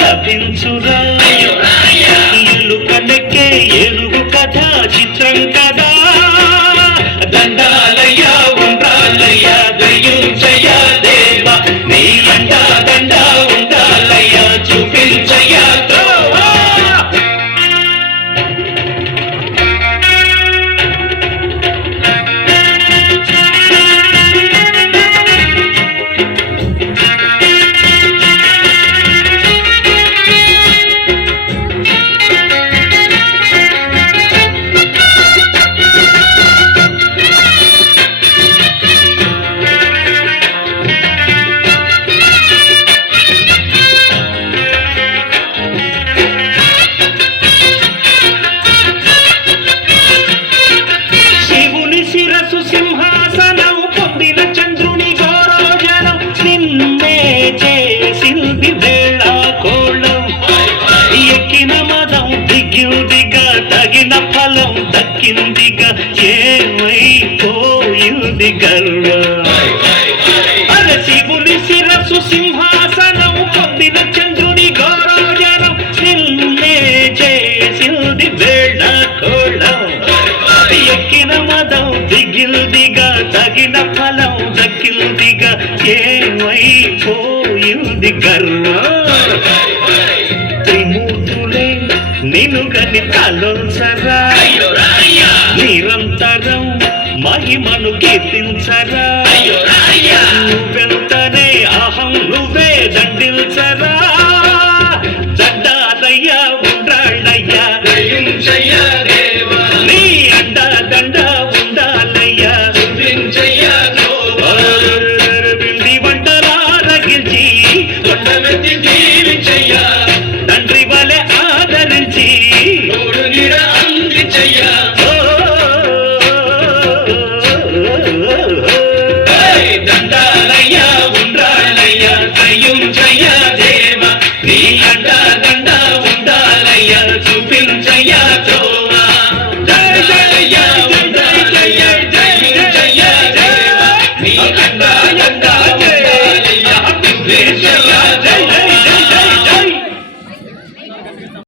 లభించురా ఎలుకనెక్కే ఏనుగు కథ చిత్రం కదా దండాలయ్యా ఉండాలయ్యా దయించయ్యా దేవా నీ అండా దండా ఉండాలయ్యా చూపించయ్యా త్రోవా సింహాసనం పొందిన చంద్రుని గౌరవజనం నిన్నే చేసింది వేళ కోళం ఎక్కిన మదం దిగిందిగా తగిన ఫలం దక్కిందిగా ఏమైపోయింది గర్వం అరే శివుని శిరస్సు సింహాసనం పొందిన చంద్రుని గౌరవజనం నిన్నే చేసింది వేళ కోళం ఎక్కిన మదం దిగిల్దిగా తగిన ఫలం దక్కిల్దిగా ఏమైపోయింది గర్వం త్రిమూర్తులే నిన్ను గని తలొంచరా నిరంతరం మహిమను కీర్తించరా నువ్వెంతనే అహం నువ్వే దండిల్చరా